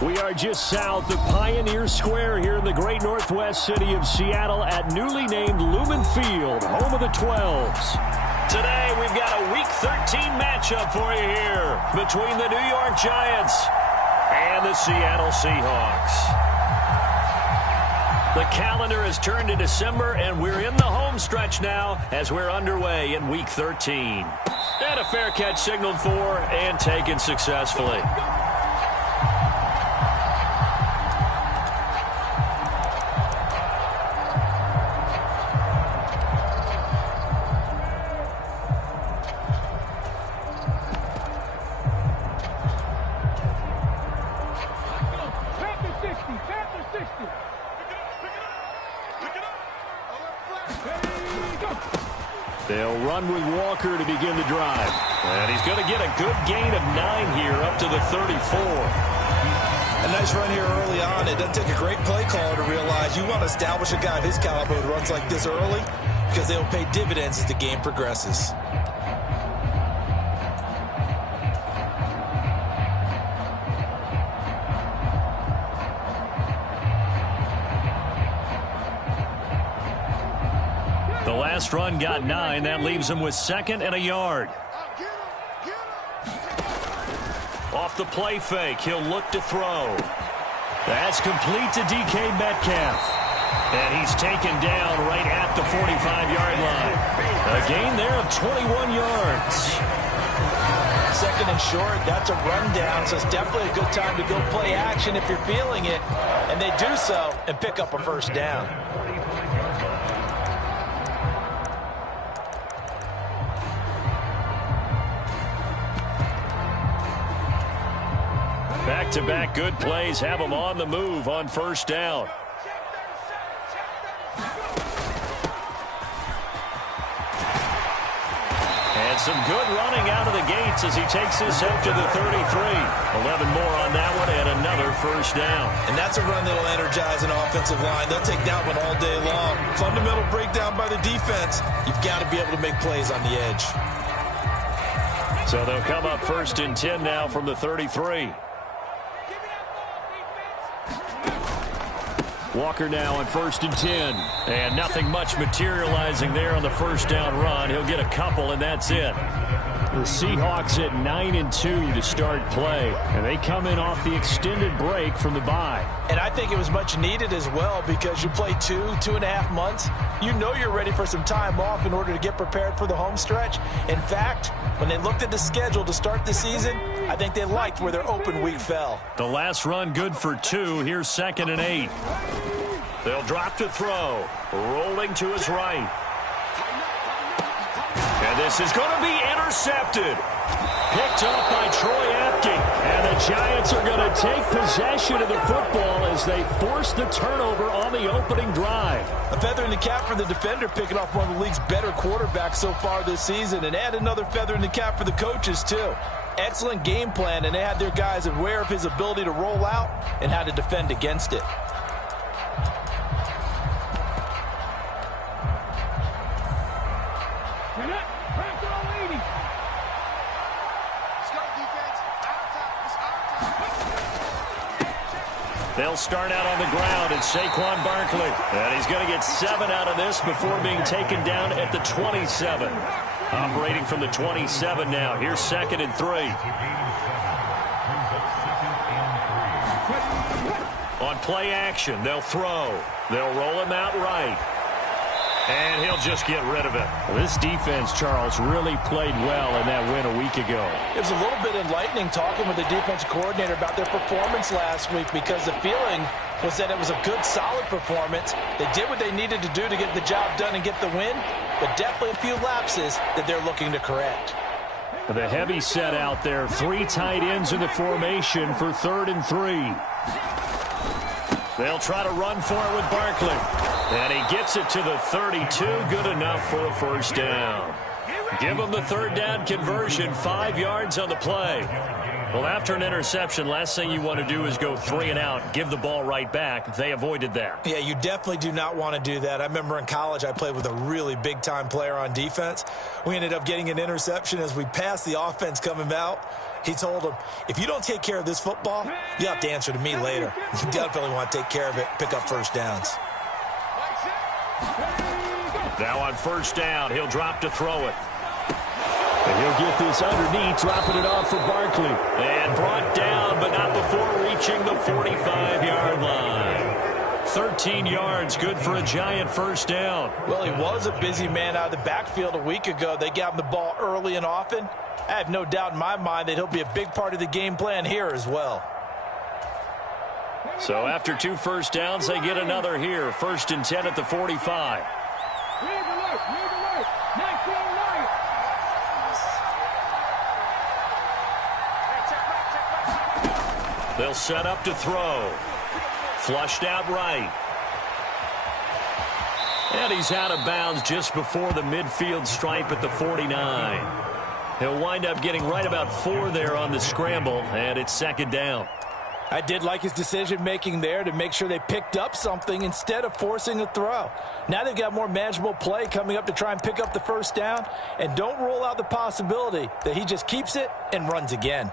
We are just south of Pioneer Square here in the great northwest city of Seattle at newly named Lumen Field, home of the 12s. Today, we've got a Week 13 matchup for you here between the New York Giants and the Seattle Seahawks. The calendar has turned to December, and we're in the home stretch now as we're underway in Week 13. And a fair catch signaled for and taken successfully. They'll run with Walker to begin the drive. And he's going to get a good gain of 9 here up to the 34. A nice run here early on. It doesn't take a great play caller to realize you want to establish a guy of his caliber who runs like this early because they'll pay dividends as the game progresses. The last run got 9. That leaves him with 2nd and a yard. Off the play fake, he'll look to throw. That's complete to DK Metcalf. And he's taken down right at the 45-yard line. A gain there of 21 yards. 2nd and short, that's a rundown, so it's definitely a good time to go play action if you're feeling it. And they do so and pick up a first down. Back-to-back good plays have them on the move on first down. And some good running out of the gates as he takes this up to the 33. 11 more on that one and another first down. And that's a run that'll energize an offensive line. They'll take that one all day long. Fundamental breakdown by the defense. You've got to be able to make plays on the edge. So they'll come up 1st and 10 now from the 33. Walker now on 1st and 10. And nothing much materializing there on the first down run. He'll get a couple, and that's it. The Seahawks at 9-2 to start play. And they come in off the extended break from the bye. And I think it was much needed as well because you play 2.5 months. You know you're ready for some time off in order to get prepared for the home stretch. In fact, when they looked at the schedule to start the season, I think they liked where their open week fell. The last run good for 2. Here's 2nd and 8. They'll drop to throw. Rolling to his right. And this is going to be intercepted. Picked up by Troy Apke. And the Giants are going to take possession of the football as they force the turnover on the opening drive. A feather in the cap for the defender, picking off one of the league's better quarterbacks so far this season. And add another feather in the cap for the coaches, too. Excellent game plan, and they had their guys aware of his ability to roll out and how to defend against it. They'll start out on the ground at Saquon Barkley. And he's going to get 7 out of this before being taken down at the 27. Operating from the 27 now. Here's 2nd and 3. On play action, they'll throw. They'll roll him out right. And he'll just get rid of it. Well, this defense, Charles, really played well in that win a week ago. It was a little bit enlightening talking with the defensive coordinator about their performance last week because the feeling was that it was a good, solid performance. They did what they needed to do to get the job done and get the win, but definitely a few lapses that they're looking to correct. The heavy set out there. 3 tight ends in the formation for 3rd and 3. They'll try to run for it with Barkley. And he gets it to the 32. Good enough for a first down. Give him the 3rd down conversion. 5 yards on the play. Well, after an interception, last thing you want to do is go 3 and out, give the ball right back. They avoided that. Yeah, you definitely do not want to do that. I remember in college I played with a really big-time player on defense. We ended up getting an interception as we passed the offense coming out, He told him, if you don't take care of this football, you have to answer to me later. You definitely want to take care of it, pick up first downs. Now on first down, he'll drop to throw it. And he'll get this underneath, dropping it off for Barkley. And brought down, but not before reaching the 45-yard line. 13 yards, good for a giant first down. Well, he was a busy man out of the backfield a week ago. They got him the ball early and often. I have no doubt in my mind that he'll be a big part of the game plan here as well. So after 2 first downs, they get another here. 1st and 10 at the 45. They'll set up to throw. Flushed out right. And he's out of bounds just before the midfield stripe at the 49. He'll wind up getting right about 4 there on the scramble, and it's 2nd down. I did like his decision-making there to make sure they picked up something instead of forcing a throw. Now they've got more manageable play coming up to try and pick up the first down, and don't rule out the possibility that he just keeps it and runs again.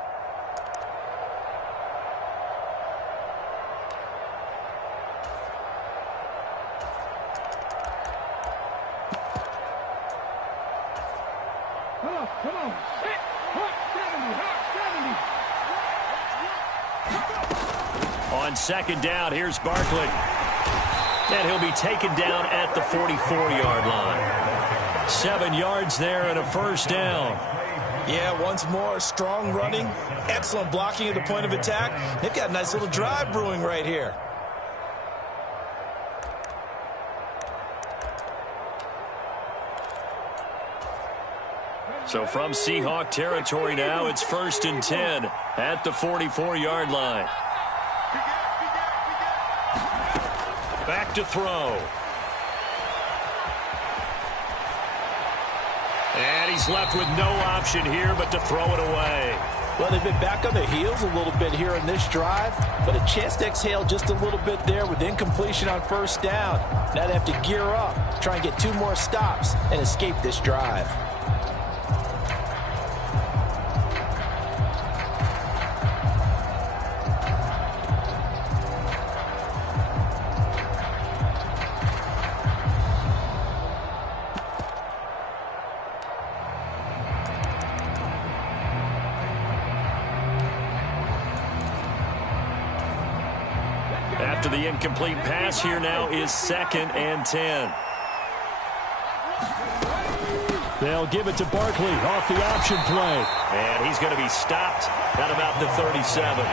On 2nd down, here's Barkley. And he'll be taken down at the 44-yard line. 7 yards there and a first down. Yeah, once more, strong running, excellent blocking at the point of attack. They've got a nice little drive brewing right here. So from Seahawk territory now, it's 1st and 10 at the 44-yard line. Back to throw. And he's left with no option here but to throw it away. Well, they've been back on their heels a little bit here in this drive, but a chance to exhale just a little bit there with incompletion on first down. Now they have to gear up, try and get 2 more stops and escape this drive. After the incomplete pass, here now is 2nd and 10. They'll give it to Barkley off the option play. And he's going to be stopped at about the 37.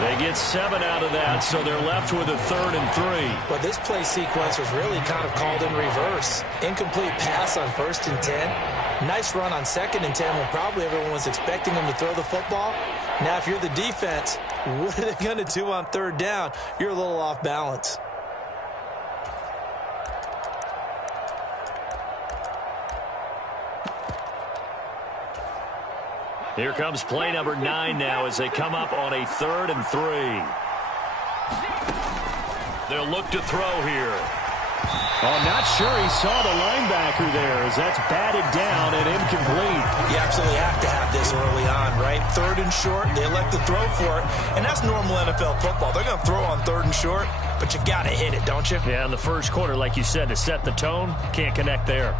They get 7 out of that, so they're left with a 3rd and 3. But this play sequence was really kind of called in reverse. Incomplete pass on 1st and 10. Nice run on 2nd and 10 when probably everyone was expecting him to throw the football. Now, if you're the defense, what are they going to do on 3rd down? You're a little off balance. Here comes play number 9 now as they come up on a 3rd and 3. They'll look to throw here. Oh, not sure he saw the linebacker there as that's batted down and incomplete. You absolutely have to have this early on, right? 3rd and short, they elect to throw for it, and that's normal NFL football. They're going to throw on 3rd and short, but you've got to hit it, don't you? Yeah, in the first quarter, like you said, to set the tone, can't connect there.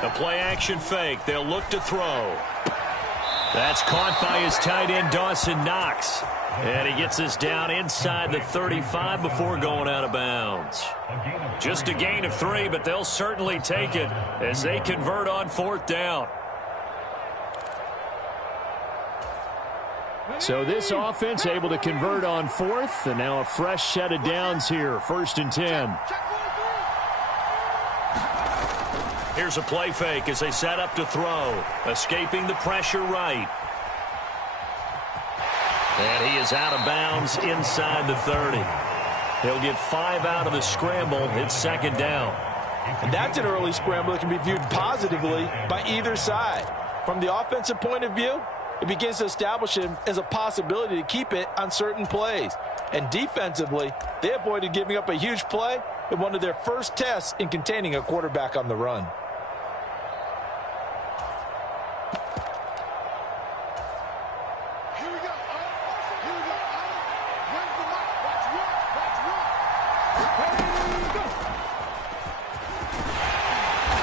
A play-action fake. They'll look to throw. That's caught by his tight end, Dawson Knox. And he gets this down inside the 35 before going out of bounds. Just a gain of 3, but they'll certainly take it as they convert on 4th down. So this offense able to convert on 4th, and now a fresh set of downs here, 1st and 10. Here's a play fake as they set up to throw. Escaping the pressure right. And he is out of bounds inside the 30. He'll get 5 out of the scramble. It's second down. And that's an early scramble that can be viewed positively by either side. From the offensive point of view, it begins to establish him as a possibility to keep it on certain plays. And defensively, they avoided giving up a huge play in one of their first tests in containing a quarterback on the run.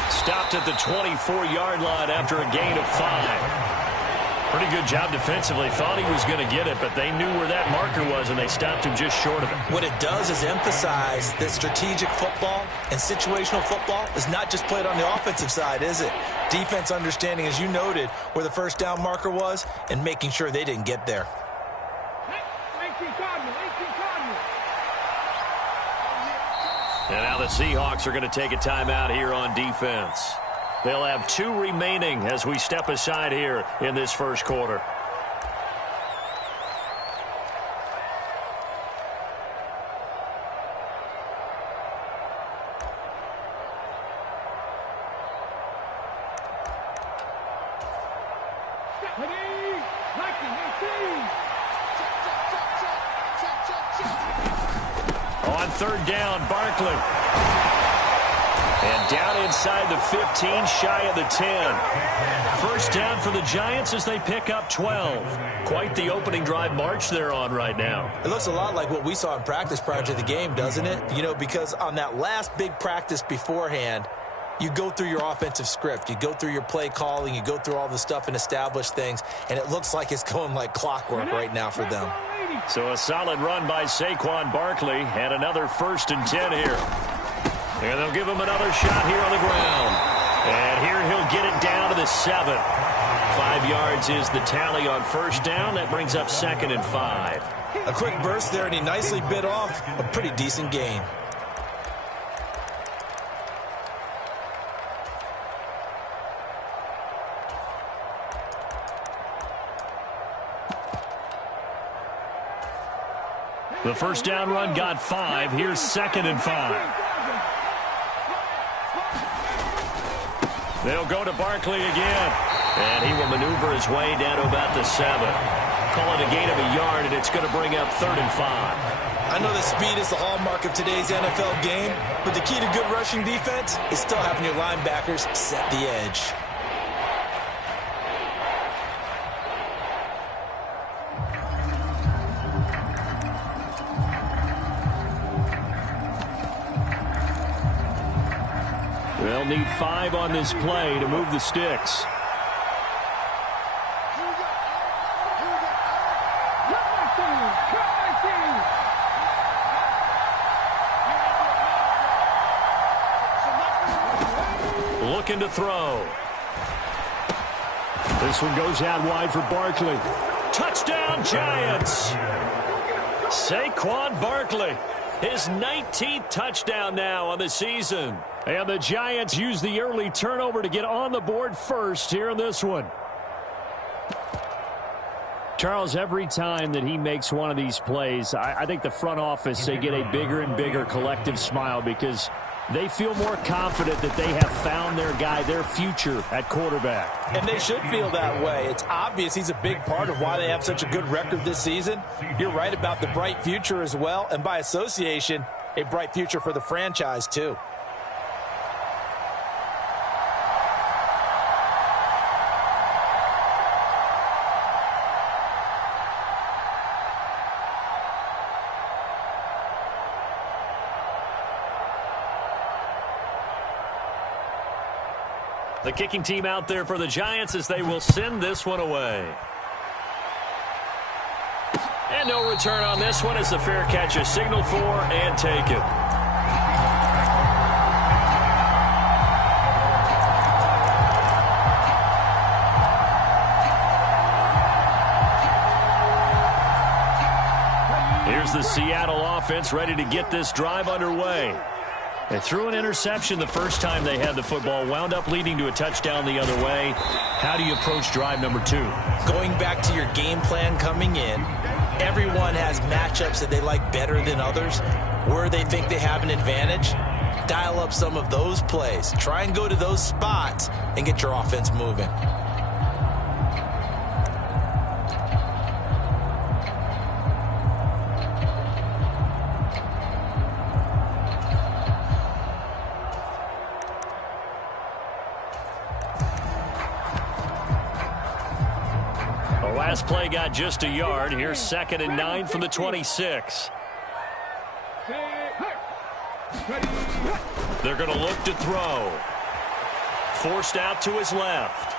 Stopped at the 24-yard line after a gain of 5. Pretty good job defensively. Thought he was going to get it, but they knew where that marker was, and they stopped him just short of it. What it does is emphasize that strategic football and situational football is not just played on the offensive side, is it? Defense understanding, as you noted, where the first down marker was and making sure they didn't get there. And now the Seahawks are going to take a timeout here on defense. They'll have 2 remaining as we step aside here in this first quarter. On third down, Barkley. And down inside the 15, shy of the 10. First down for the Giants as they pick up 12. Quite the opening drive march they're on right now. It looks a lot like what we saw in practice prior to the game, doesn't it? You know, because on that last big practice beforehand, you go through your offensive script. You go through your play calling. You go through all the stuff and establish things. And it looks like it's going like clockwork right now for them. So a solid run by Saquon Barkley and another 1st and 10 here. And they'll give him another shot here on the ground. And here he'll get it down to the 7. 5 yards is the tally on first down. That brings up 2nd and 5. A quick burst there, and he nicely bit off a pretty decent gain. The first down run got 5. Here's 2nd and 5. They'll go to Barkley again. And he will maneuver his way down to about the 7. Call it a gain of a yard, and it's going to bring up 3rd and 5. I know that speed is the hallmark of today's NFL game, but the key to good rushing defense is still having your linebackers set the edge. They'll need 5 on this play to move the sticks. Looking to throw. This one goes out wide for Barkley. Touchdown, Giants! Saquon Barkley, his 19th touchdown now on the season. And the Giants use the early turnover to get on the board first here in this one. Charles, every time that he makes one of these plays, I think the front office, they get a bigger and bigger collective smile because they feel more confident that they have found their guy, their future at quarterback. And they should feel that way. It's obvious he's a big part of why they have such a good record this season. You're right about the bright future as well, and by association, a bright future for the franchise too. The kicking team out there for the Giants as they will send this one away. And no return on this one as the fair catch is signaled for and taken. Here's the Seattle offense ready to get this drive underway. They threw an interception the first time they had the football, wound up leading to a touchdown the other way. How do you approach drive number 2? Going back to your game plan coming in, everyone has matchups that they like better than others, where they think they have an advantage. Dial up some of those plays. Try and go to those spots and get your offense moving. Last play got just a yard. Here's 2nd and 9 from the 26. They're going to look to throw. Forced out to his left.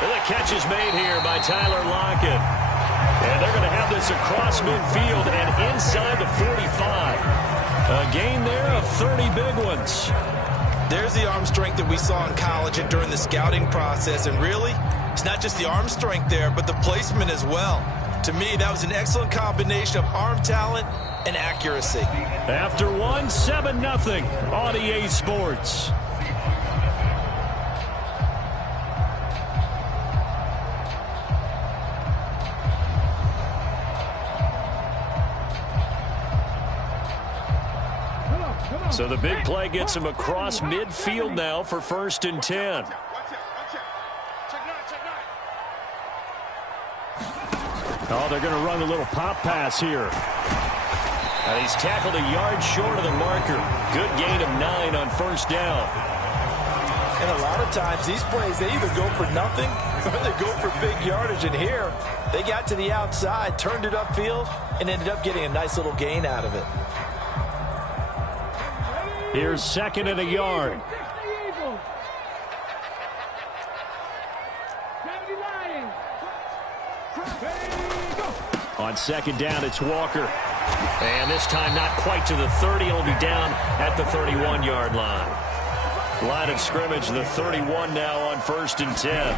And the catch is made here by Tyler Lockett. And they're going to have this across midfield and inside the 45. A gain there of 30 big ones. There's the arm strength that we saw in college and during the scouting process. And really, it's not just the arm strength there, but the placement as well. To me, that was an excellent combination of arm talent and accuracy. After one, 7-0 on EA Sports. So the big play gets him across midfield now for 1st and 10. Oh, they're going to run a little pop pass here. And he's tackled a yard short of the marker. Good gain of 9 on 1st down. And a lot of times these plays, they either go for nothing or they go for big yardage. And here, they got to the outside, turned it upfield, and ended up getting a nice little gain out of it. Here's 2nd and a yard. On 2nd down, it's Walker. And this time not quite to the 30. It'll be down at the 31-yard line. Line of scrimmage, the 31 now on 1st and 10.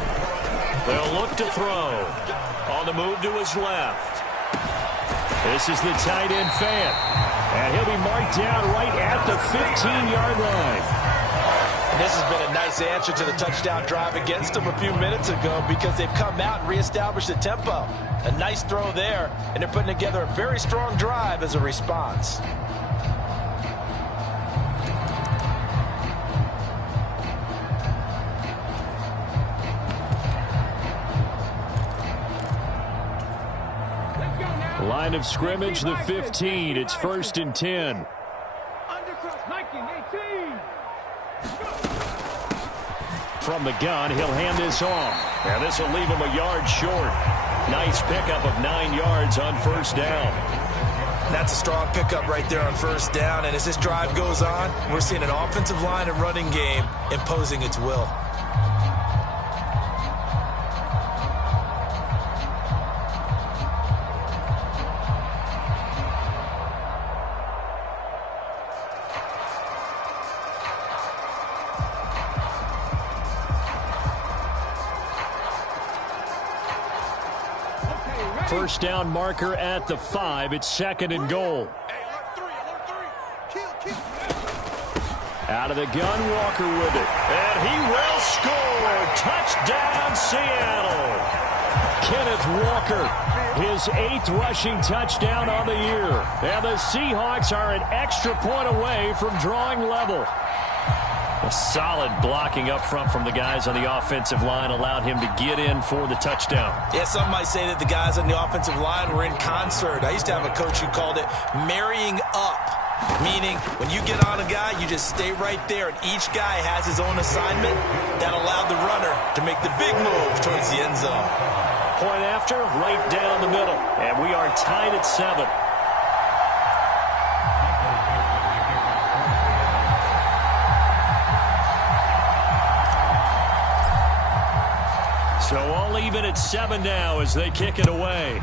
They'll look to throw. On the move to his left. This is the tight end Fant. And he'll be marked down right at the 15-yard line. This has been a nice answer to the touchdown drive against them a few minutes ago because they've come out and reestablished the tempo. A nice throw there, and they're putting together a very strong drive as a response. Line of scrimmage, the 15. It's 1st and 10. From the gun, he'll hand this off. And this will leave him a yard short. Nice pickup of 9 yards on 1st down. That's a strong pickup right there on 1st down. And as this drive goes on, we're seeing an offensive line and running game imposing its will. First down marker at the 5. It's 2nd and goal. Out of the gun, Walker with it. And he will score. Touchdown, Seattle. Kenneth Walker, his 8th rushing touchdown on the year. And the Seahawks are an extra point away from drawing level. A solid blocking up front from the guys on the offensive line allowed him to get in for the touchdown. Yeah, some might say that the guys on the offensive line were in concert. I used to have a coach who called it marrying up, meaning when you get on a guy, you just stay right there, and each guy has his own assignment that allowed the runner to make the big move towards the end zone. Point after, right down the middle, and we are tied at 7. So all even at 7 now as they kick it away.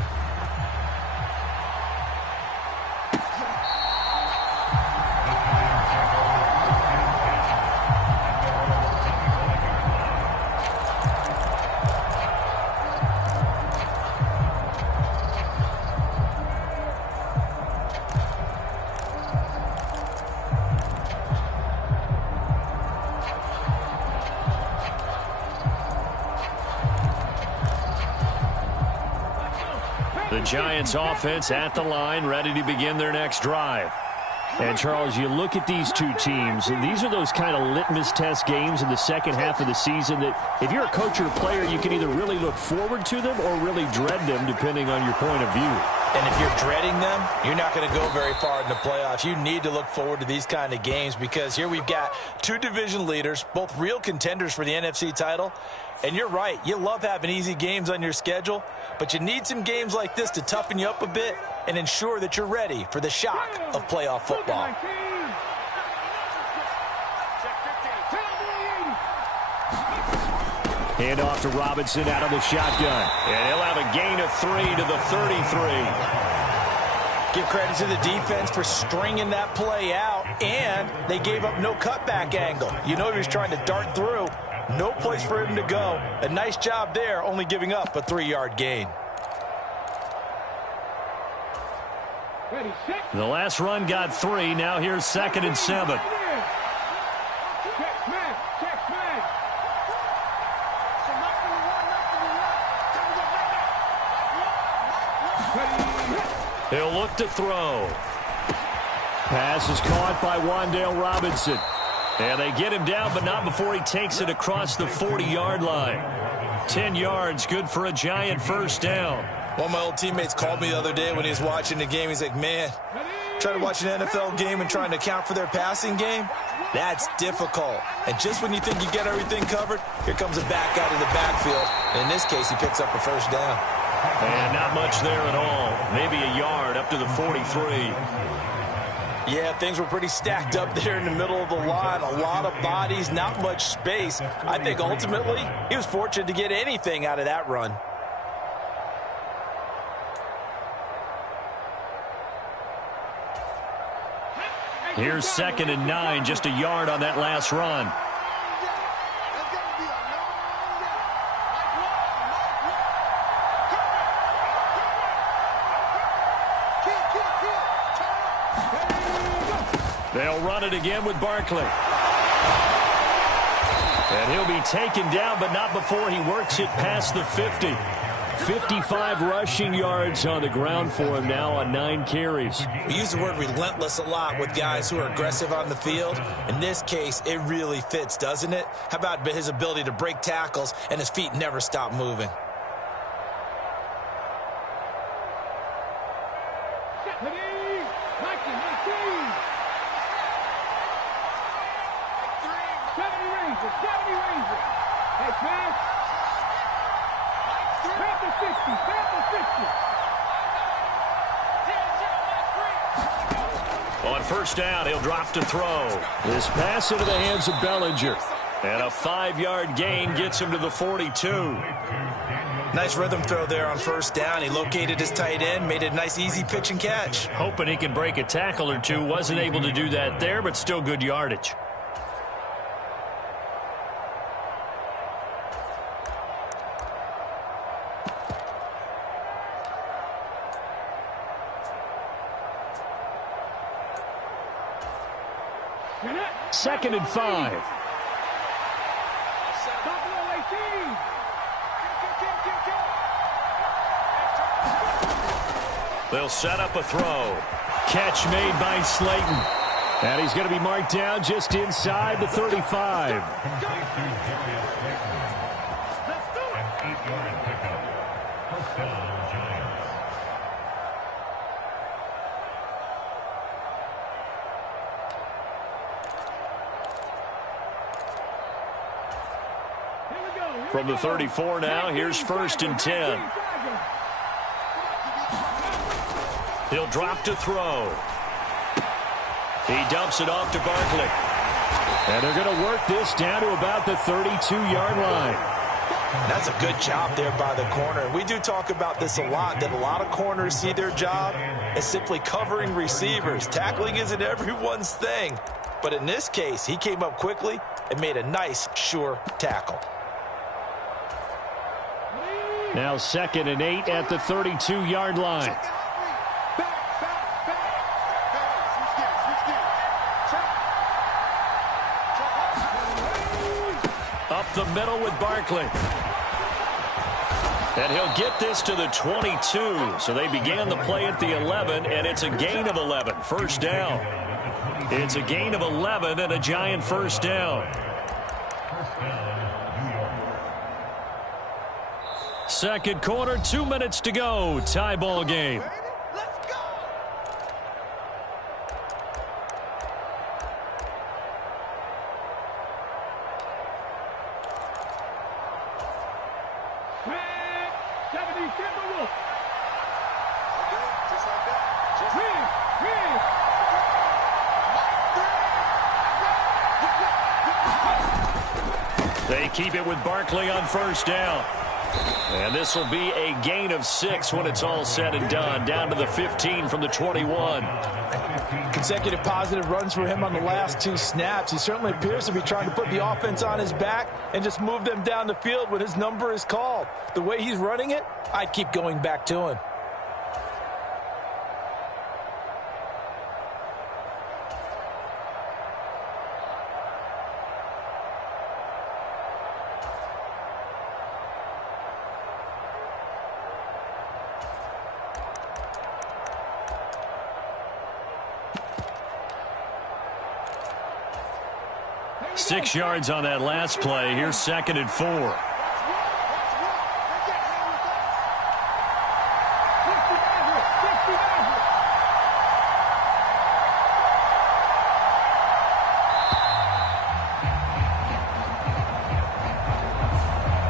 The Giants offense at the line, ready to begin their next drive. And, Charles, you look at these two teams, and these are those kind of litmus test games in the second half of the season that if you're a coach or a player, you can either really look forward to them or really dread them, depending on your point of view. And if you're dreading them, you're not going to go very far in the playoffs. You need to look forward to these kind of games because here we've got two division leaders, both real contenders for the NFC title. And you're right, you love having easy games on your schedule, but you need some games like this to toughen you up a bit and ensure that you're ready for the shock of playoff football. Hand off to Robinson out of the shotgun. And he'll have a gain of 3 to the 33. Give credit to the defense for stringing that play out, and they gave up no cutback angle. You know he was trying to dart through. No place for him to go. A nice job there, only giving up a 3-yard gain. The last run got 3. Now here's 2nd and 7. He'll look to throw. Pass is caught by Wan'Dale Robinson. And they get him down, but not before he takes it across the 40-yard line. 10 yards, good for a Giant first down. One of my old teammates called me the other day when he was watching the game. He's like, man, trying to watch an NFL game and trying to account for their passing game, that's difficult. And just when you think you get everything covered, here comes a back out of the backfield. And in this case, he picks up a first down. And not much there at all. Maybe a yard up to the 43. Yeah, things were pretty stacked up there in the middle of the line. A lot of bodies, not much space. I think ultimately he was fortunate to get anything out of that run. Here's 2nd and 9, just a yard on that last run. They'll run it again with Barkley. And he'll be taken down, but not before he works it past the 50. 55 rushing yards on the ground for him now on 9 carries. We use the word relentless a lot with guys who are aggressive on the field. In this case, it really fits, doesn't it? How about his ability to break tackles and his feet never stop moving? On first down, he'll drop to throw. This pass into the hands of Bellinger. And a 5-yard gain gets him to the 42. Nice rhythm throw there on first down. He located his tight end, made a nice easy pitch and catch. Hoping he can break a tackle or two. Wasn't able to do that there, but still good yardage. Second and 5. They'll set up a throw. Catch made by Slayton. And he's going to be marked down just inside the 35. From the 34 now, here's 1st and 10. He'll drop to throw. He dumps it off to Barkley. And they're going to work this down to about the 32-yard line. That's a good job there by the corner. We do talk about this a lot, that a lot of corners see their job as simply covering receivers. Tackling isn't everyone's thing. But in this case, he came up quickly and made a nice, sure tackle. Now 2nd and 8 at the 32-yard line. Up the middle with Barkley. And he'll get this to the 22. So they began the play at the 11, and it's a gain of 11. First down. It's a gain of 11 and a Giant first down. Second quarter, 2 minutes to go. Tie ball game. They keep it with Barkley on first down. And this will be a gain of 6 when it's all said and done. Down to the 15 from the 21. Consecutive positive runs for him on the last 2 snaps. He certainly appears to be trying to put the offense on his back and just move them down the field when his number is called. The way he's running it, I'd keep going back to him. Six yards on that last play. Here's 2nd and 4.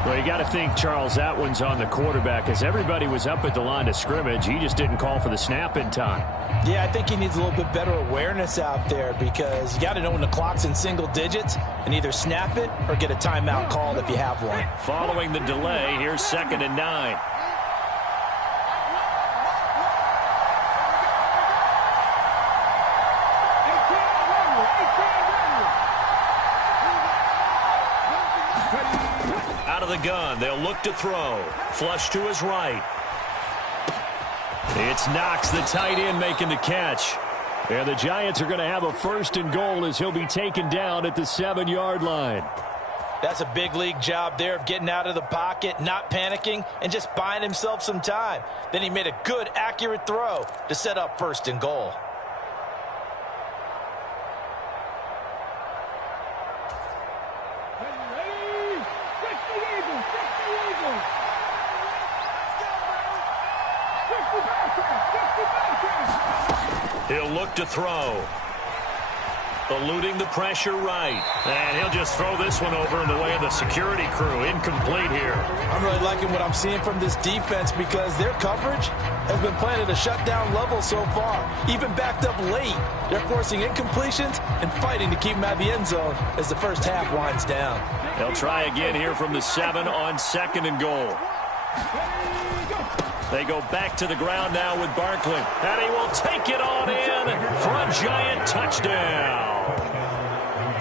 Well, you got to think, Charles, that one's on the quarterback, as everybody was up at the line of scrimmage. He just didn't call for the snap in time. Yeah, I think he needs a little bit better awareness out there, because you got to know when the clock's in single digits and either snap it or get a timeout called if you have one. Following the delay, here's 2nd and 9. Out of the gun, they'll look to throw. Flush to his right. It's Knox, the tight end, making the catch. And the Giants are going to have a 1st and goal as he'll be taken down at the 7-yard line. That's a big league job there of getting out of the pocket, not panicking, and just buying himself some time. Then he made a good, accurate throw to set up 1st and goal. He'll look to throw. Eluding the pressure right. And he'll just throw this one over in the way of the security crew. Incomplete here. I'm really liking what I'm seeing from this defense, because their coverage has been playing at a shutdown level so far. Even backed up late, they're forcing incompletions and fighting to keep them out of the end zone as the first half winds down. They'll try again here from the 7 on 2nd and goal. They go back to the ground now with Barkley. And he will take it on in for a Giant touchdown.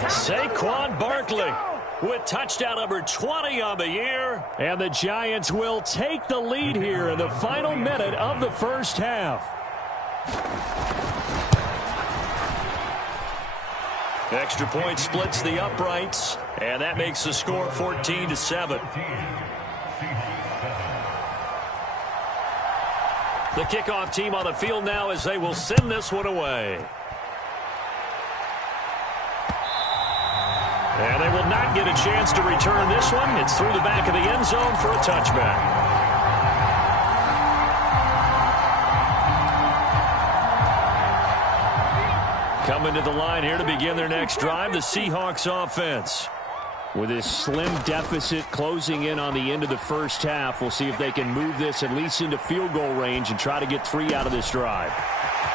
Saquon Barkley with touchdown number 20 on the year. And the Giants will take the lead here in the final minute of the first half. Extra point splits the uprights. And that makes the score 14-7. The kickoff team on the field now as they will send this one away. And they will not get a chance to return this one. It's through the back of the end zone for a touchback. Coming to the line here to begin their next drive, the Seahawks offense. With this slim deficit closing in on the end of the first half, we'll see if they can move this at least into field goal range and try to get 3 out of this drive.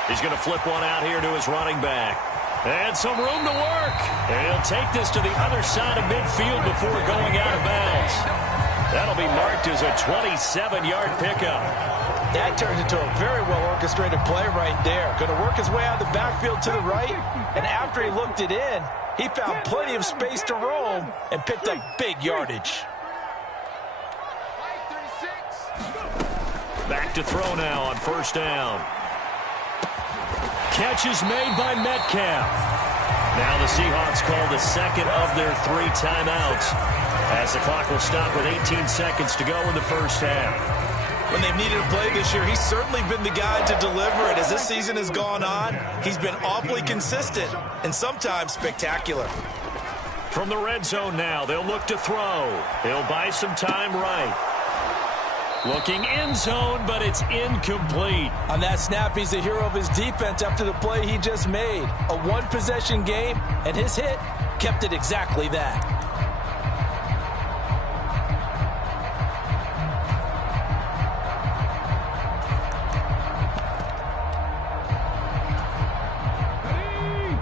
He's going to flip one out here to his running back. And some room to work. And he'll take this to the other side of midfield before going out of bounds. That'll be marked as a 27-yard pickup. That turns into a very well-orchestrated play right there. Going to work his way out of the backfield to the right. And after he looked it in, he found plenty of space to roam and picked up big yardage. Back to throw now on first down. Catch is made by Metcalf. Now the Seahawks call the second of their 3 timeouts. as the clock will stop with 18 seconds to go in the first half. When they've needed to play this year, he's certainly been the guy to deliver it. As this season has gone on, he's been awfully consistent and sometimes spectacular. From the red zone now, they'll look to throw. He'll buy some time right. Looking end zone, but it's incomplete. On that snap, he's the hero of his defense after the play he just made. A one-possession game, and his hit kept it exactly that.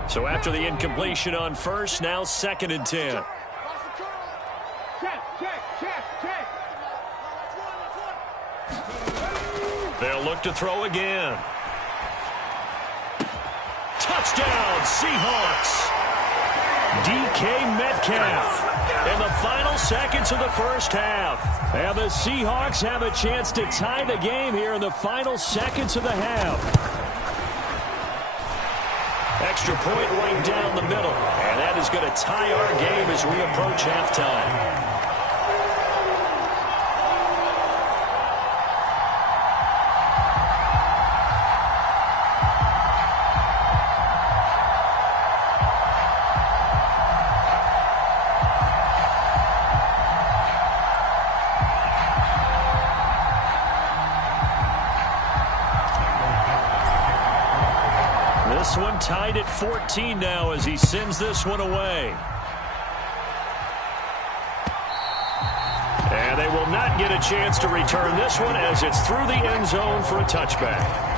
So after the incompletion on first, now 2nd and 10. They'll look to throw again. Touchdown, Seahawks. DK Metcalf in the final seconds of the first half. And the Seahawks have a chance to tie the game here in the final seconds of the half. Extra point right down the middle. And that is going to tie our game as we approach halftime. This one tied at 14 now as he sends this one away. And they will not get a chance to return this one as it's through the end zone for a touchback.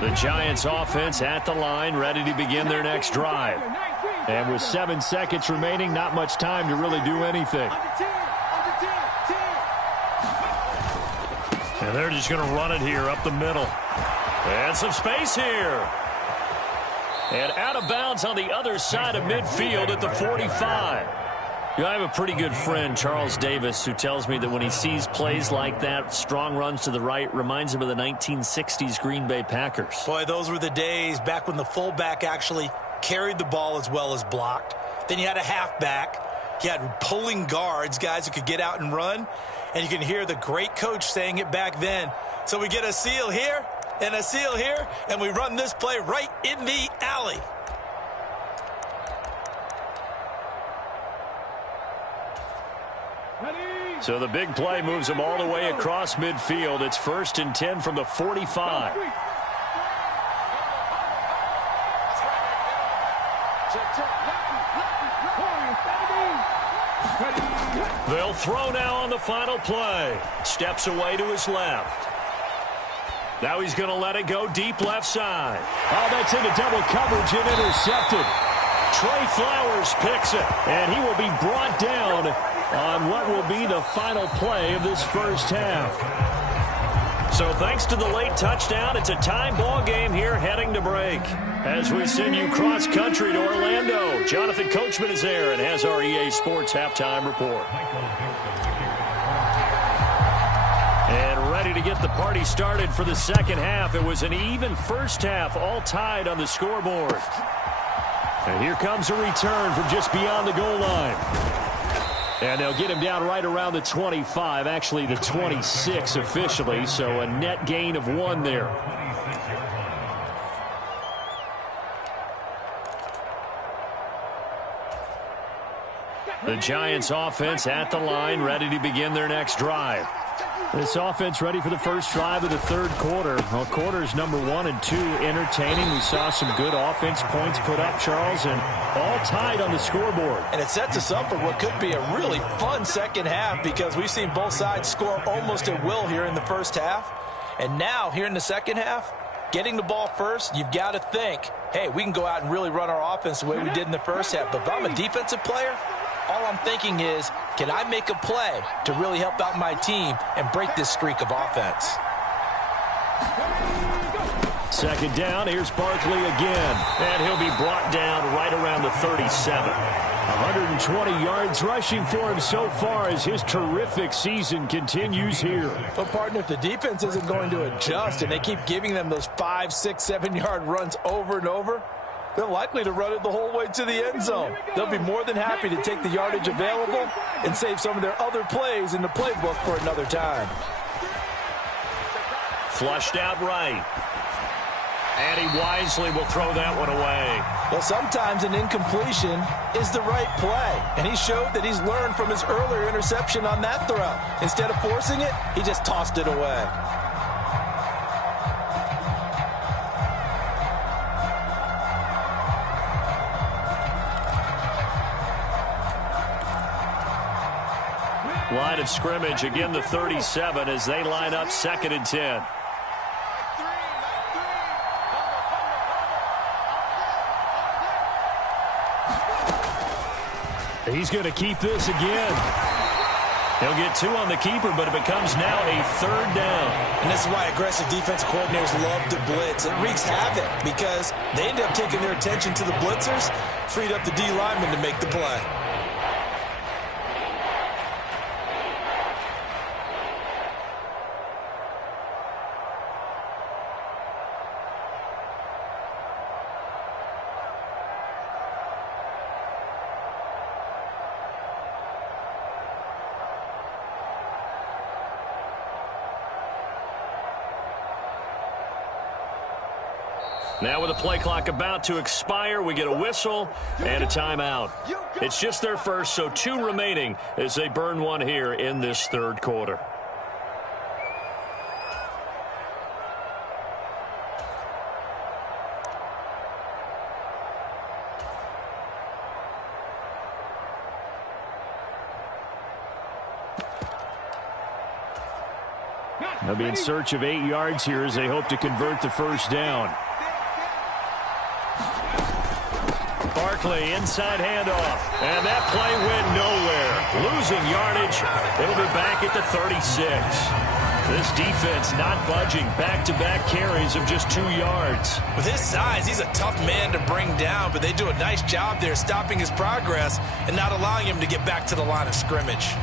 The Giants offense at the line, ready to begin their next drive. And with 7 seconds remaining, not much time to really do anything. And they're just going to run it here up the middle. And some space here. And out of bounds on the other side of midfield at the 45. You know, I have a pretty good friend, Charles Davis, who tells me that when he sees plays like that, strong runs to the right, reminds him of the 1960s Green Bay Packers. Boy, those were the days back when the fullback actually carried the ball as well as blocked. Then you had a halfback. You had pulling guards, guys who could get out and run. And you can hear the great coach saying it back then. So we get a seal here and a seal here, and we run this play right in the alley. So the big play moves them all the way across midfield. It's 1st and 10 from the 45. They'll throw now on the final play. Steps away to his left. Now he's going to let it go deep left side. Oh, that's into double coverage and intercepted. Trey Flowers picks it, and he will be brought down on what will be the final play of this first half. So thanks to the late touchdown, it's a tie ball game here heading to break. As we send you cross-country to Orlando, Jonathan Coachman is there and has our EA Sports halftime report. And ready to get the party started for the second half. It was an even first half, all tied on the scoreboard. And here comes a return from just beyond the goal line. And they'll get him down right around the 25, actually the 26 officially, so a net gain of 1 there. The Giants offense at the line, ready to begin their next drive. This offense ready for the first drive of the third quarter. Well, quarters number 1 and 2 entertaining. We saw some good offense points put up, Charles, and all tied on the scoreboard. And it sets us up for what could be a really fun second half because we've seen both sides score almost at will here in the first half. And now, here in the second half, getting the ball first, you've got to think, hey, we can go out and really run our offense the way we did in the first half. But if I'm a defensive player, all I'm thinking is, can I make a play to really help out my team and break this streak of offense? Second down, here's Barkley again. And he'll be brought down right around the 37. 120 yards rushing for him so far as his terrific season continues here. But, partner, if the defense isn't going to adjust and they keep giving them those 5, 6, 7-yard runs over and over, they're likely to run it the whole way to the end zone. They'll be more than happy to take the yardage available and save some of their other plays in the playbook for another time. Flushed out right. And he wisely will throw that one away. Well, sometimes an incompletion is the right play. And he showed that he's learned from his earlier interception on that throw. Instead of forcing it, he just tossed it away. Line of scrimmage, again the 37 as they line up 2nd and 10. He's going to keep this again. He'll get 2 on the keeper, but it becomes now a 3rd down. And this is why aggressive defensive coordinators love to blitz. It wreaks havoc because they end up taking their attention to the blitzers, freed up the D lineman to make the play. Now with the play clock about to expire, we get a whistle and a timeout. It's just their first, so 2 remaining as they burn one here in this 3rd quarter. They'll be in search of 8 yards here as they hope to convert the first down. Barkley, inside handoff. And that play went nowhere. Losing yardage. It'll be back at the 36. This defense not budging. Back-to-back carries of just 2 yards. With his size, he's a tough man to bring down, but they do a nice job there stopping his progress and not allowing him to get back to the line of scrimmage.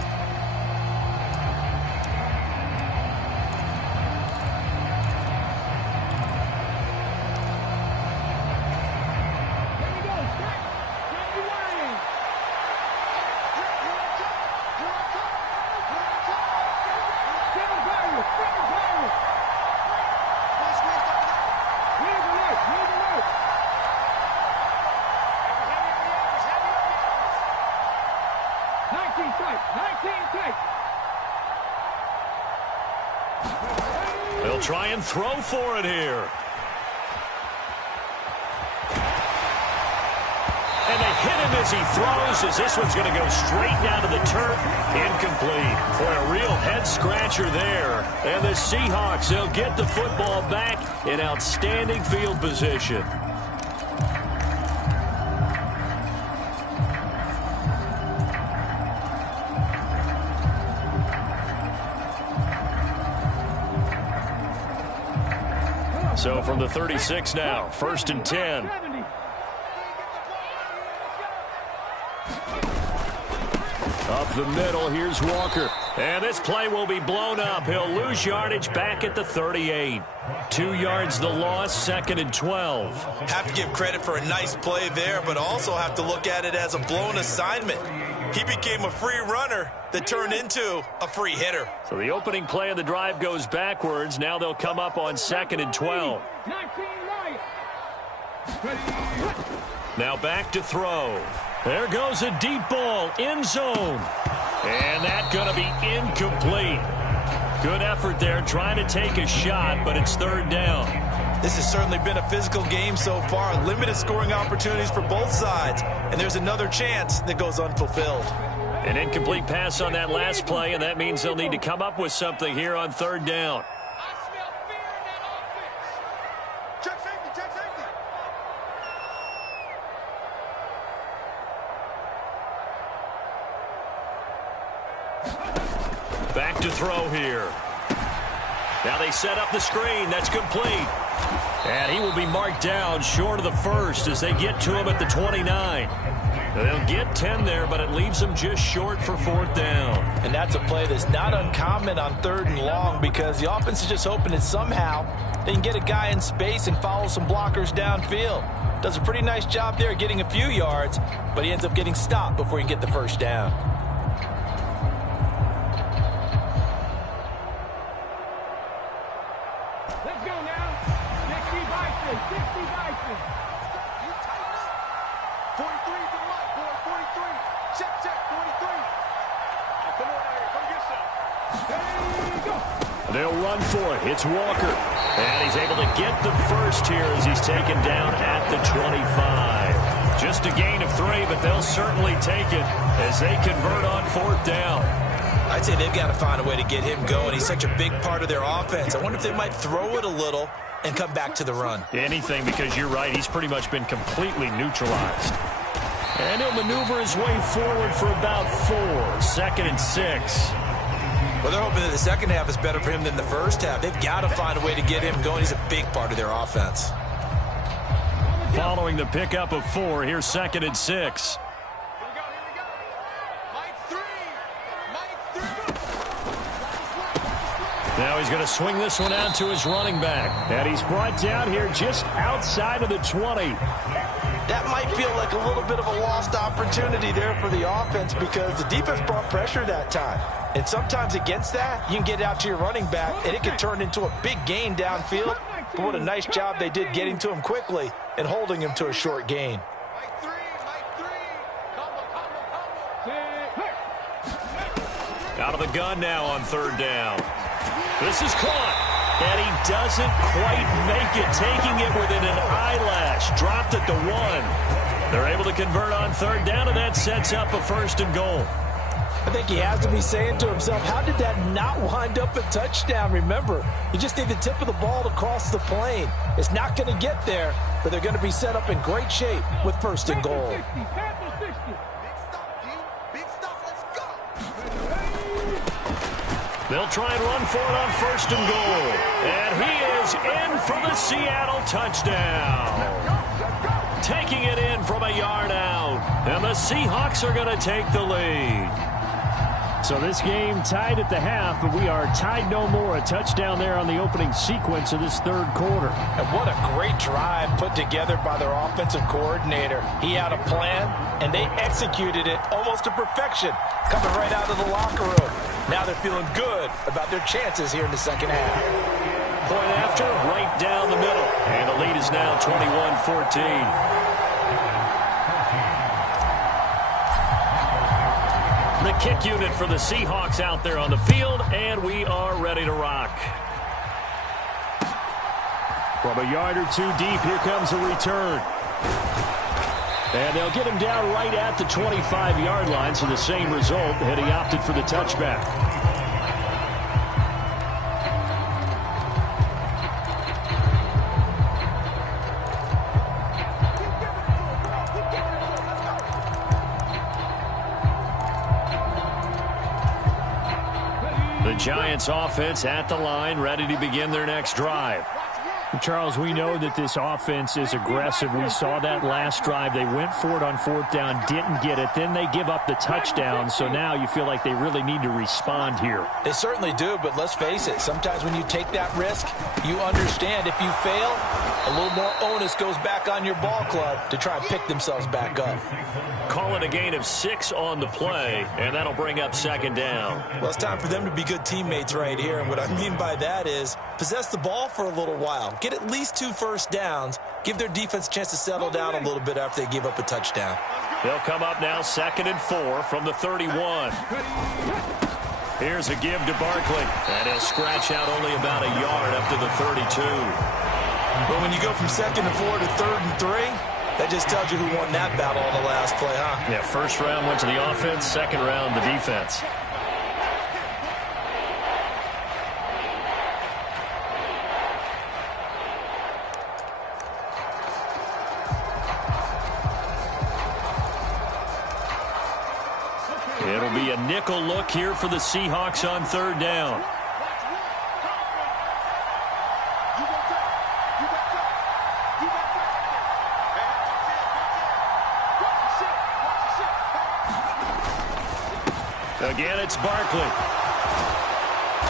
They'll try and throw for it here. And they hit him as he throws, as this one's going to go straight down to the turf. Incomplete. Boy, a real head-scratcher there. And the Seahawks, they'll get the football back in outstanding field position. So from the 36 now, 1st and 10. Up the middle, here's Walker. And this play will be blown up. He'll lose yardage back at the 38. 2 yards the loss, 2nd and 12. Have to give credit for a nice play there, but also have to look at it as a blown assignment. He became a free runner that turned into a free hitter. So the opening play of the drive goes backwards. Now they'll come up on 2nd and 12. Now back to throw. There goes a deep ball, end zone. And that's going to be incomplete. Good effort there, trying to take a shot, but it's 3rd down. This has certainly been a physical game so far. Limited scoring opportunities for both sides. And there's another chance that goes unfulfilled. An incomplete pass on that last play, and that means they'll need to come up with something here on 3rd down. Back to throw here. Now they set up the screen. That's complete. And he will be marked down short of the first as they get to him at the 29. They'll get 10 there, but it leaves them just short for 4th down. And that's a play that's not uncommon on 3rd and long because the offense is just hoping that somehow they can get a guy in space and follow some blockers downfield. Does a pretty nice job there getting a few yards, but he ends up getting stopped before he can get the first down. Let's go now. 60 Bison. 60 Bison. 43 to the mic, boy. 43. Check, 43. Oh, come on out here. Come get some. There you go. They'll run for it. It's Walker. And he's able to get the first here as he's taken down at the 25. Just a gain of 3, but they'll certainly take it as they convert on 4th down. I'd say they've got to find a way to get him going. He's such a big part of their offense. I wonder if they might throw it a little and come back to the run. Anything, because you're right. He's pretty much been completely neutralized. And he'll maneuver his way forward for about 4. 2nd and 6. Well, they're hoping that the second half is better for him than the first half. They've got to find a way to get him going. He's a big part of their offense. Following the pickup of 4, here's 2nd and 6. Here we go. Mike 3. Now he's going to swing this one out to his running back. And he's brought down here just outside of the 20. That might feel like a little bit of a lost opportunity there for the offense because the defense brought pressure that time. And sometimes against that, you can get out to your running back, and it can turn into a big gain downfield. But what a nice job they did getting to him quickly and holding him to a short gain. Mike 3. Combo. Out of the gun now on 3rd down. This is caught. And he doesn't quite make it, taking it within an eyelash. Dropped at the 1. They're able to convert on 3rd down, and that sets up a 1st and goal. I think he has to be saying to himself, how did that not wind up a touchdown? Remember, you just need the tip of the ball to cross the plane. It's not going to get there, but they're going to be set up in great shape with 1st and goal. Big stop, let's go. They'll try and run for it on 1st and goal. And he is in for the Seattle touchdown. Taking it in from a yard out. And the Seahawks are going to take the lead. So this game tied at the half, but we are tied no more. A touchdown there on the opening sequence of this 3rd quarter. And what a great drive put together by their offensive coordinator. He had a plan, and they executed it almost to perfection, coming right out of the locker room. Now they're feeling good about their chances here in the second half. Point after, right down the middle. And the lead is now 21-14. The kick unit for the Seahawks out there on the field, and we are ready to rock. From a yard or 2 deep, here comes a return. And they'll get him down right at the 25-yard line, so the same result, had he opted for the touchback. The Giants offense at the line, ready to begin their next drive. Charles, we know that this offense is aggressive. We saw that last drive. They went for it on 4th down, didn't get it. Then they give up the touchdown. So now you feel like they really need to respond here. They certainly do, but let's face it. Sometimes when you take that risk, you understand if you fail, a little more onus goes back on your ball club to try and pick themselves back up. Call it a gain of 6 on the play, and that'll bring up 2nd down. Well, it's time for them to be good teammates right here. And what I mean by that is possess the ball for a little while. Get at least 2 first downs. Give their defense a chance to settle down a little bit after they give up a touchdown. They'll come up now 2nd and 4 from the 31. Here's a give to Barkley. And he'll scratch out only about a yard up to the 32. But when you go from 2nd and 4 to 3rd and 3, that just tells you who won that battle on the last play, huh? Yeah, first round went to the offense, second round the defense. It'll be a nickel look here for the Seahawks on 3rd down. You Again, it's Barkley.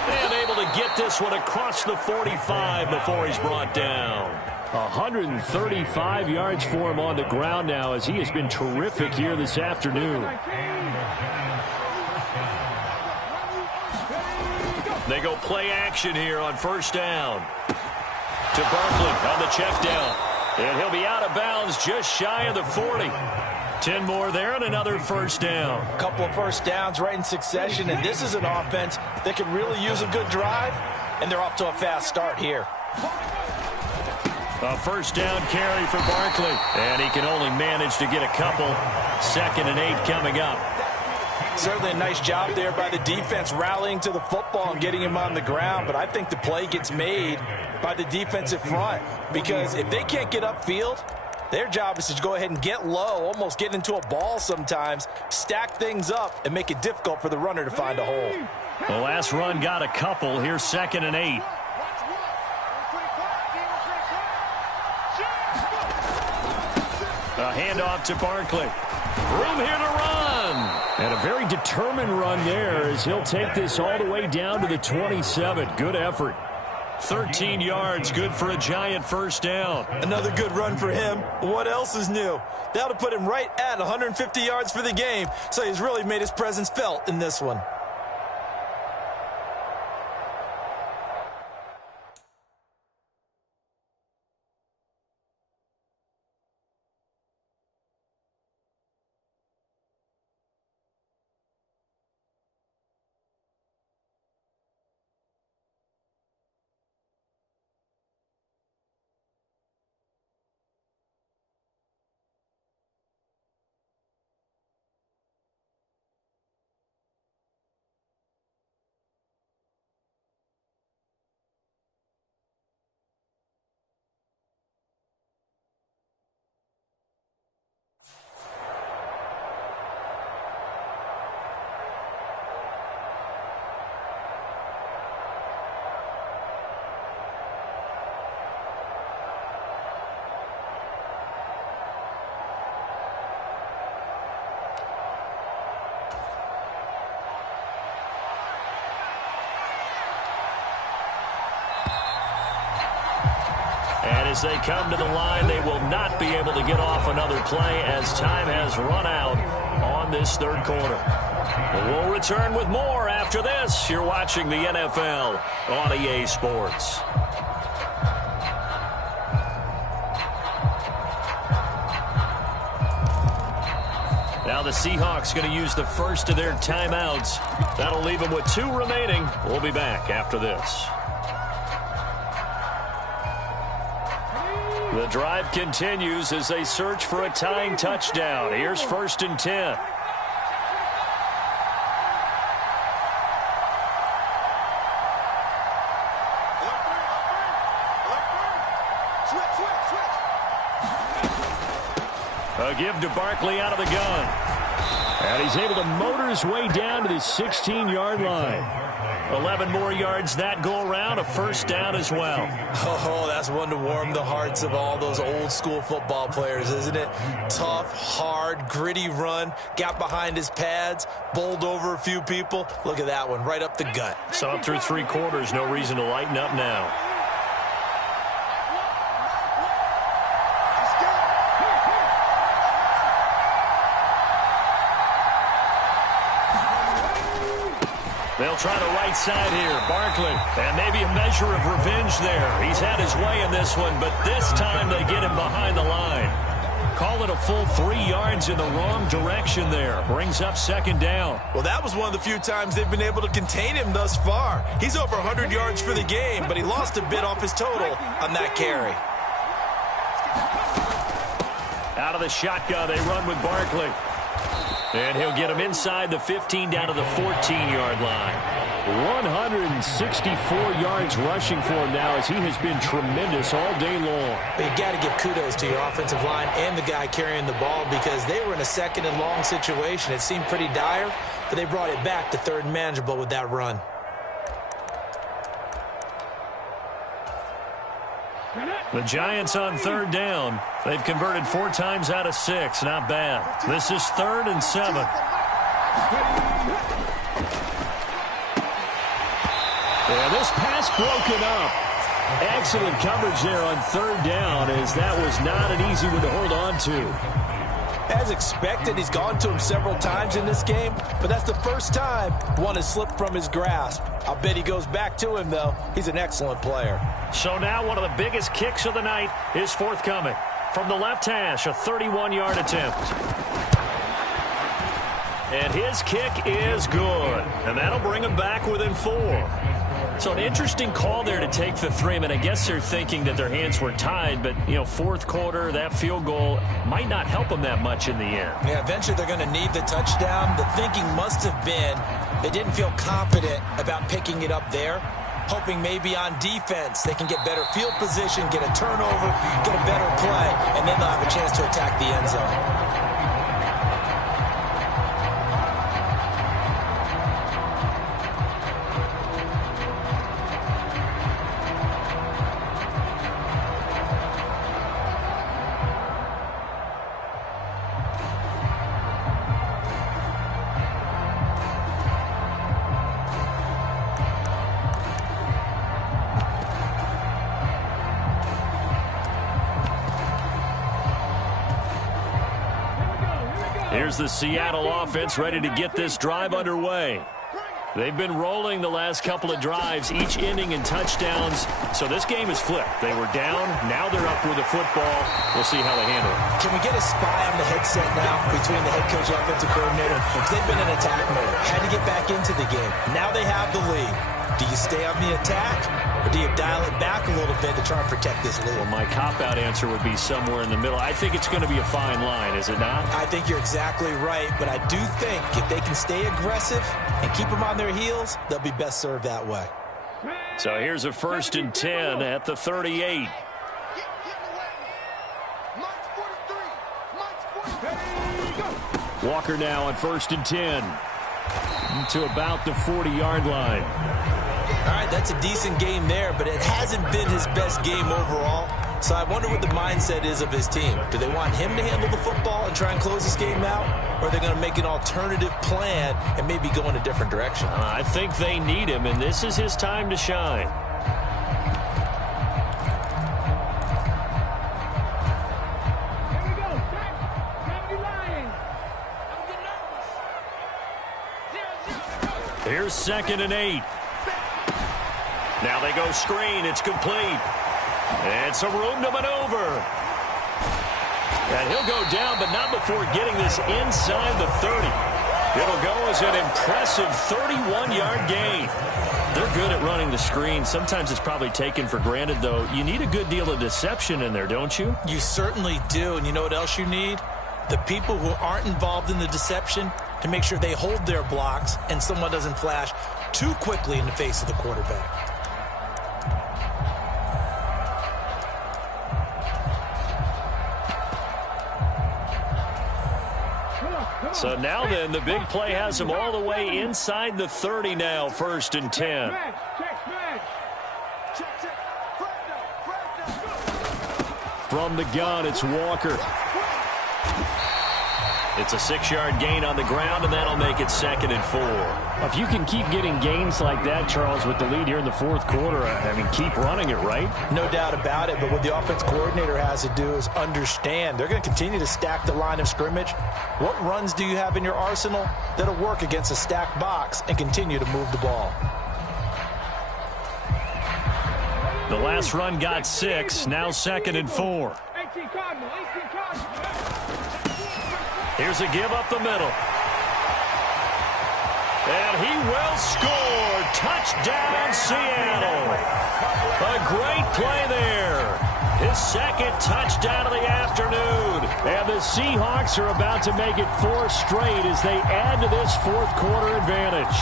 And able to get this one across the 45 before he's brought down. 135 yards for him on the ground now, as he has been terrific here this afternoon. They go play action here on first down. To Barkley on the check down. And he'll be out of bounds just shy of the 40. 10 more there and another first down. A couple of first downs right in succession, and this is an offense that could really use a good drive, and they're off to a fast start here. A first down carry for Barkley, and he can only manage to get a couple. 2nd and 8 coming up. Certainly a nice job there by the defense rallying to the football and getting him on the ground, but I think the play gets made by the defensive front, because if they can't get upfield, their job is to go ahead and get low, almost get into a ball sometimes, stack things up, and make it difficult for the runner to find a hole. The last run got a couple. Here's 2nd and 8. A handoff to Barkley. Room here to run. And a very determined run there, as he'll take this all the way down to the 27. Good effort. 13 yards, good for a giant first down. Another good run for him. What else is new? That'll put him right at 150 yards for the game, so he's really made his presence felt in this one. And as they come to the line, they will not be able to get off another play as time has run out on this third quarter. But we'll return with more after this. You're watching the NFL on EA Sports. Now the Seahawks going to use the first of their timeouts. That'll leave them with 2 remaining. We'll be back after this. The drive continues as they search for a tying touchdown. Here's 1st and 10. A give to Barkley out of the gun. And he's able to motor his way down to the 16-yard line. 11 more yards that go around, a first down as well. Oh, that's one to warm the hearts of all those old school football players, isn't it? Tough, hard, gritty run, got behind his pads, bowled over a few people. Look at that one, right up the gut. So up through 3 quarters, no reason to lighten up now. They'll try the right side here. Barkley. And maybe a measure of revenge there. He's had his way in this one, but this time they get him behind the line. Call it a full 3 yards in the wrong direction there. Brings up 2nd down. Well, that was one of the few times they've been able to contain him thus far. He's over 100 yards for the game, but he lost a bit off his total on that carry. Out of the shotgun, they run with Barkley. And he'll get him inside the 15 down to the 14-yard line. 164 yards rushing for him now, as he has been tremendous all day long. But you got to give kudos to your offensive line and the guy carrying the ball, because they were in a 2nd and long situation. It seemed pretty dire, but they brought it back to 3rd and manageable with that run. The Giants on 3rd down. They've converted 4 times out of 6. Not bad. This is 3rd and 7. Yeah, this pass broken up. Excellent coverage there on third down, as that was not an easy one to hold on to. As expected, he's gone to him several times in this game, but that's the first time one has slipped from his grasp. I'll bet he goes back to him, though. He's an excellent player. So now one of the biggest kicks of the night is forthcoming. From the left hash, a 31-yard attempt. And his kick is good. And that'll bring him back within 4. So an interesting call there to take the 3. I mean, I guess they're thinking that their hands were tied, but, you know, fourth quarter, that field goal might not help them that much in the end. Yeah, eventually they're going to need the touchdown. The thinking must have been they didn't feel confident about picking it up there, hoping maybe on defense they can get better field position, get a turnover, get a better play, and then they'll have a chance to attack the end zone. Here's the Seattle offense ready to get this drive underway. They've been rolling the last couple of drives, each ending in touchdowns. So this game is flipped. They were down. Now they're up with the football. We'll see how they handle it. Can we get a spy on the headset now between the head coach and offensive coordinator? Because they've been in attack mode. Had to get back into the game. Now they have the lead. Do you stay on the attack, or do you dial it back a little bit to try and protect this lead? Well, my cop-out answer would be somewhere in the middle. I think it's going to be a fine line, is it not? I think you're exactly right, but I do think if they can stay aggressive and keep them on their heels, they'll be best served that way. So here's a 1st and 10 at the 38. Walker now on 1st and 10 to about the 40-yard line. All right, that's a decent game there, but it hasn't been his best game overall. So I wonder what the mindset is of his team. Do they want him to handle the football and try and close this game out? Or are they going to make an alternative plan and maybe go in a different direction? I think they need him, and this is his time to shine. Here's 2nd and 8. Now they go screen. It's complete. It's a room to maneuver. And he'll go down, but not before getting this inside the 30. It'll go as an impressive 31-yard gain. They're good at running the screen. Sometimes it's probably taken for granted, though. You need a good deal of deception in there, don't you? You certainly do. And you know what else you need? The people who aren't involved in the deception to make sure they hold their blocks and someone doesn't flash too quickly in the face of the quarterback. So now then, the big play has him all the way inside the 30 now, 1st and 10. From the gun, it's Walker. It's a 6-yard gain on the ground, and that'll make it 2nd and 4. If you can keep getting gains like that, Charles, with the lead here in the fourth quarter, I mean, keep running it, right? No doubt about it, but what the offense coordinator has to do is understand. They're going to continue to stack the line of scrimmage. What runs do you have in your arsenal that'll work against a stacked box and continue to move the ball? The last run got 6, now 2nd and 4. Here's a give up the middle. And he will score. Touchdown, Seattle. A great play there. His 2nd touchdown of the afternoon. And the Seahawks are about to make it 4 straight as they add to this fourth quarter advantage.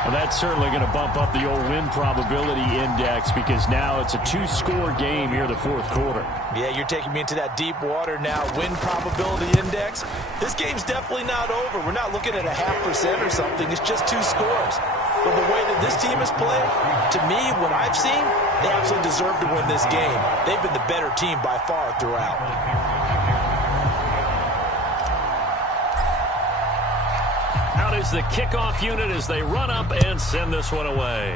Well, that's certainly going to bump up the old win probability index because now it's a 2-score game here in the fourth quarter. Yeah, you're taking me into that deep water now. Win probability index. This game's definitely not over. We're not looking at a 0.5% or something. It's just 2 scores. But the way that this team has played, to me, what I've seen, they absolutely deserve to win this game. They've been the better team by far throughout. out is the kickoff unit as they run up and send this one away.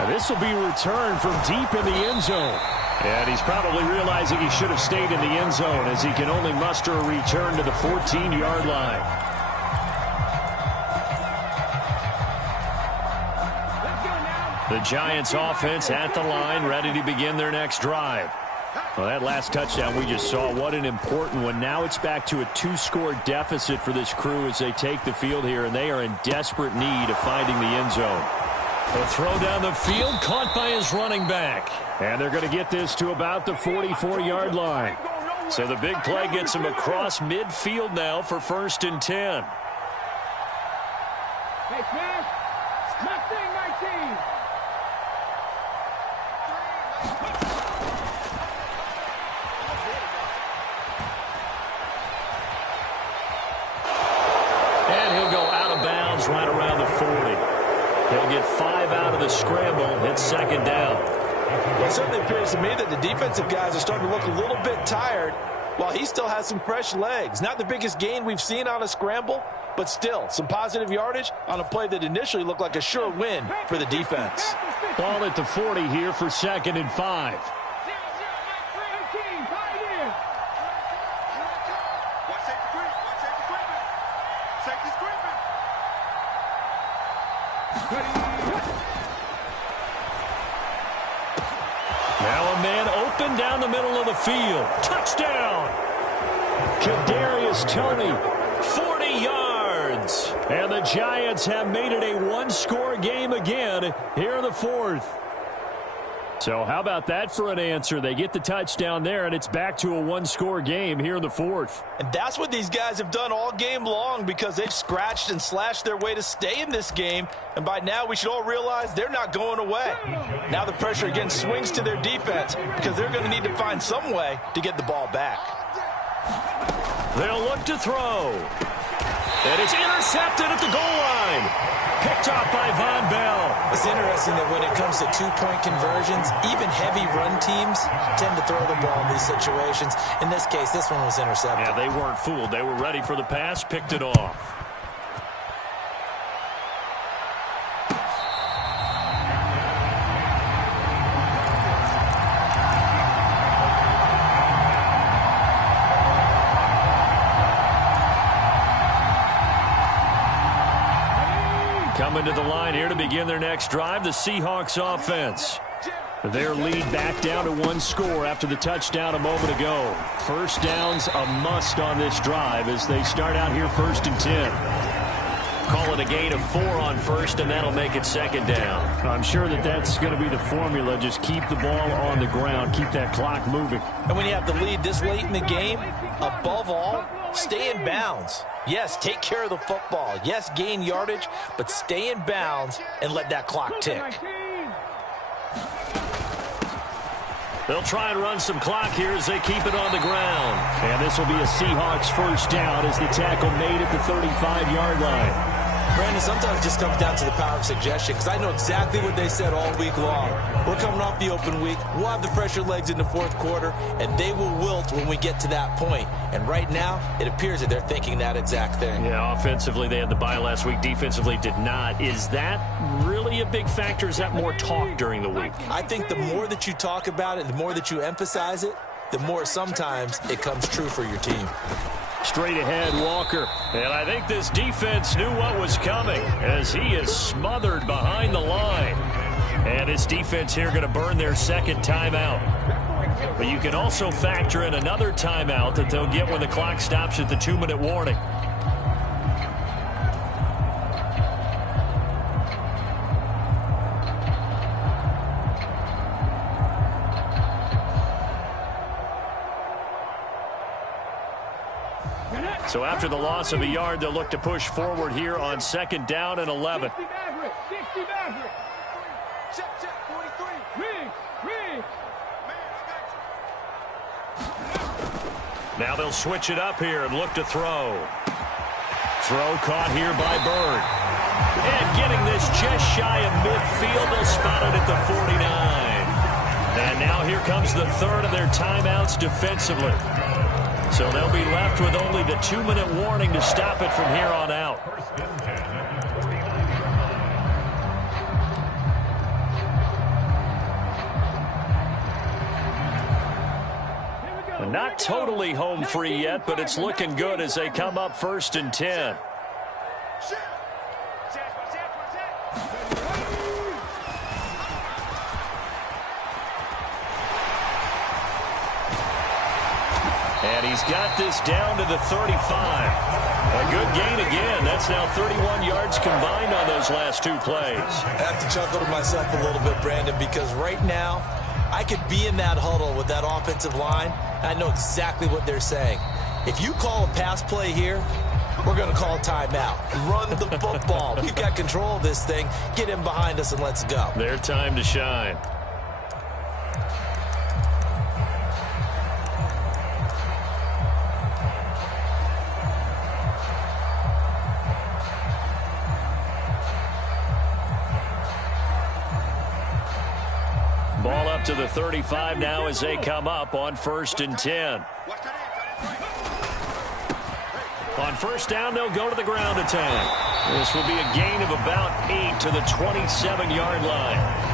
And this will be returned from deep in the end zone. And he's probably realizing he should have stayed in the end zone as he can only muster a return to the 14-yard line. The Giants offense at the line, ready to begin their next drive. Well, that last touchdown we just saw, what an important one. Now it's back to a 2-score deficit for this crew as they take the field here, and they are in desperate need of finding the end zone. The throw down the field, caught by his running back. And they're going to get this to about the 44-yard line. So the big play gets him across midfield now for 1st and 10. Hey, Smash! My team! And he'll go out of bounds right around the 40. He'll get 5 out of the scramble. It's 2nd down. Well, it certainly appears to me that the defensive guys are starting to look a little bit tired while he still has some fresh legs. Not the biggest gain we've seen on a scramble, but still some positive yardage on a play that initially looked like a sure win for the defense. Ball at the 40 here for 2nd and 5. Now a man open down the middle of the field. Touchdown! Kadarius Toney. 40 yards! And the Giants have made it a 1-score game again here in the 4th. So how about that for an answer? They get the touchdown there, and it's back to a 1-score game here in the 4th. And that's what these guys have done all game long because they've scratched and slashed their way to stay in this game. And by now, we should all realize they're not going away. Now the pressure again swings to their defense because they're going to need to find some way to get the ball back. They'll look to throw. And it's intercepted at the goal line. Picked off by Von Bell. It's interesting that when it comes to two-point conversions, even heavy run teams tend to throw the ball in these situations. In this case, this one was intercepted. Yeah, they weren't fooled. They were ready for the pass, picked it off. Coming to the line here to begin their next drive, the Seahawks offense. Their lead back down to 1 score after the touchdown a moment ago. First down's a must on this drive as they start out here 1st and 10. Call it a gain of 4 on 1st, and that'll make it 2nd down. I'm sure that that's going to be the formula. Just keep the ball on the ground, keep that clock moving. And when you have the lead this late in the game, above all, stay in bounds. Yes, take care of the football. Yes, gain yardage, but stay in bounds and let that clock tick. They'll try and run some clock here as they keep it on the ground. And this will be a Seahawks first down as the tackle made at the 35-yard line. Brandon, sometimes it just comes down to the power of suggestion because I know exactly what they said all week long. We're coming off the open week. We'll have the fresher legs in the 4th quarter, and they will wilt when we get to that point. And right now, it appears that they're thinking that exact thing. Yeah, offensively, they had the bye last week. Defensively, did not. Is that really a big factor? Is that more talk during the week? I think the more that you talk about it, the more that you emphasize it, the more sometimes it comes true for your team. Straight ahead, Walker. And I think this defense knew what was coming as he is smothered behind the line. And this defense here going to burn their 2nd timeout. But you can also factor in another timeout that they'll get when the clock stops at the 2-minute warning. So after the loss of a yard, they'll look to push forward here on 2nd down and 11. 60 Maverick. Check, 43. Rig. Now they'll switch it up here and look to throw. Throw caught here by Bird. And getting this just shy of midfield, they'll spot it at the 49. And now here comes the 3rd of their timeouts defensively. So So they'll be left with only the 2-minute warning to stop it from here on out. Not totally home free yet, but it's looking good as they come up 1st and 10. And he's got this down to the 35. A good gain again. That's now 31 yards combined on those last 2 plays. I have to chuckle to myself a little bit, Brandon, because right now I could be in that huddle with that offensive line. I know exactly what they're saying. If you call a pass play here, we're going to call timeout. Run the football. We've got control of this thing. Get in behind us and let's go. Their time to shine. Ball up to the 35 now as they come up on 1st and 10. On 1st down, they'll go to the ground attack. This will be a gain of about 8 to the 27-yard line.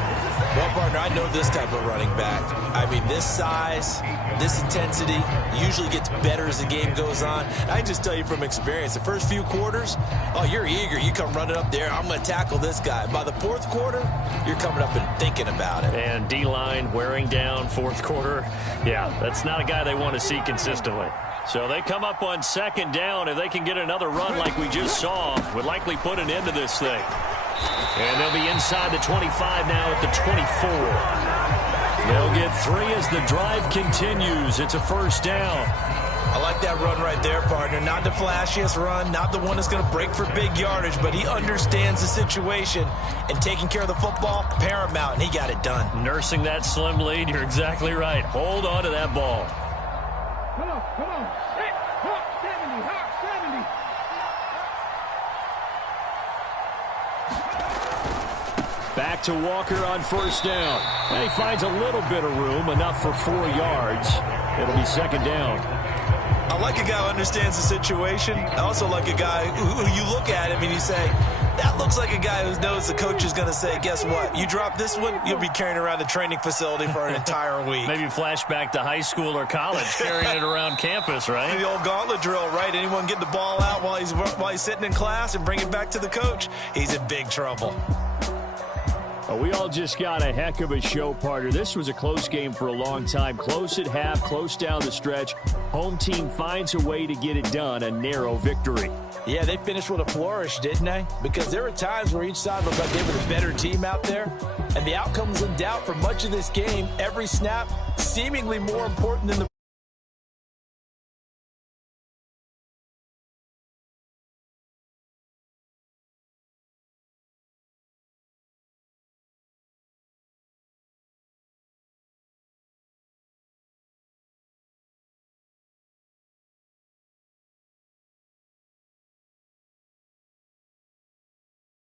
Well, partner, I know this type of running back. I mean, this size, this intensity usually gets better as the game goes on. I can just tell you from experience, the first few quarters, oh, you're eager. You come running up there, I'm going to tackle this guy. By the 4th quarter, you're coming up and thinking about it. And D-line wearing down 4th quarter. Yeah, that's not a guy they want to see consistently. So they come up on 2nd down. If they can get another run like we just saw, would likely put an end to this thing. And they'll be inside the 25 now at the 24. They'll get 3 as the drive continues. It's a 1st down. I like that run right there, partner. Not the flashiest run, not the one that's going to break for big yardage, but he understands the situation, and taking care of the football, paramount, and he got it done. Nursing that slim lead, you're exactly right. Hold on to that ball. Come on, come on. Hey, hop 70, hop 70. Back to Walker on 1st down. And he finds a little bit of room, enough for 4 yards. It'll be 2nd down. I like a guy who understands the situation. I also like a guy who you look at him and you say, that looks like a guy who knows the coach is going to say, guess what? You drop this one, you'll be carrying around the training facility for an entire week. Maybe flashback to high school or college, carrying it around campus, right? The old gauntlet drill, right? Anyone get the ball out while he's sitting in class and bring it back to the coach, he's in big trouble. We all just got a heck of a show, partner. This was a close game for a long time. Close at half, close down the stretch. Home team finds a way to get it done, a narrow victory. Yeah, they finished with a flourish, didn't they? Because there were times where each side looked like they were the better team out there. And the outcome was in doubt for much of this game. Every snap seemingly more important than the